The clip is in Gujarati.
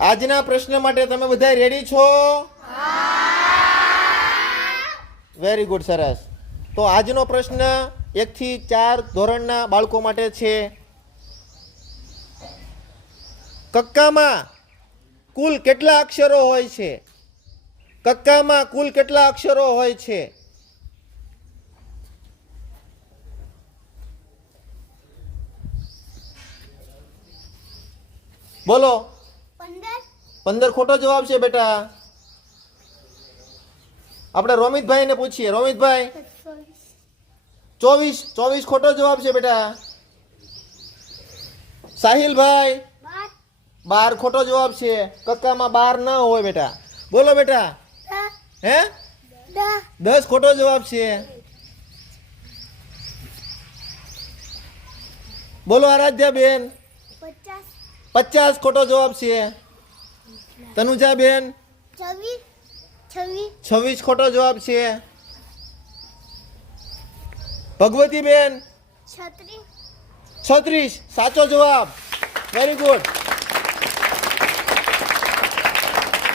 આજના પ્રશ્ન માટે તમે બધા રેડી છો? વેરી ગુડ, સરસ. તો આજનો પ્રશ્ન 1 થી 4 ધોરણના બાળકો માટે છે. કક્કામાં કુલ કેટલા અક્ષરો હોય છે? કક્કામાં કુલ કેટલા અક્ષરો હોય છે? બોલો. 15 ખોટો જવાબ છે બેટા. આપણે રોમિતભાઈ ને પૂછીએ. રોમિતભાઈ, 24 ખોટો જવાબ છે બેટા. સાહિલભાઈ, 12 ખોટો જવાબ છે. કક્કામાં 12 ના હોય બેટા. બોલો બેટા. હે 10 ખોટો જવાબ છે. બોલો આરાધ્યા બેન. 50 ખોટો જવાબ છે. તનુજા બેન, 26 ખોટો જવાબ છે. ભગવતી બેન, 36 સાચો જવાબ. Very good.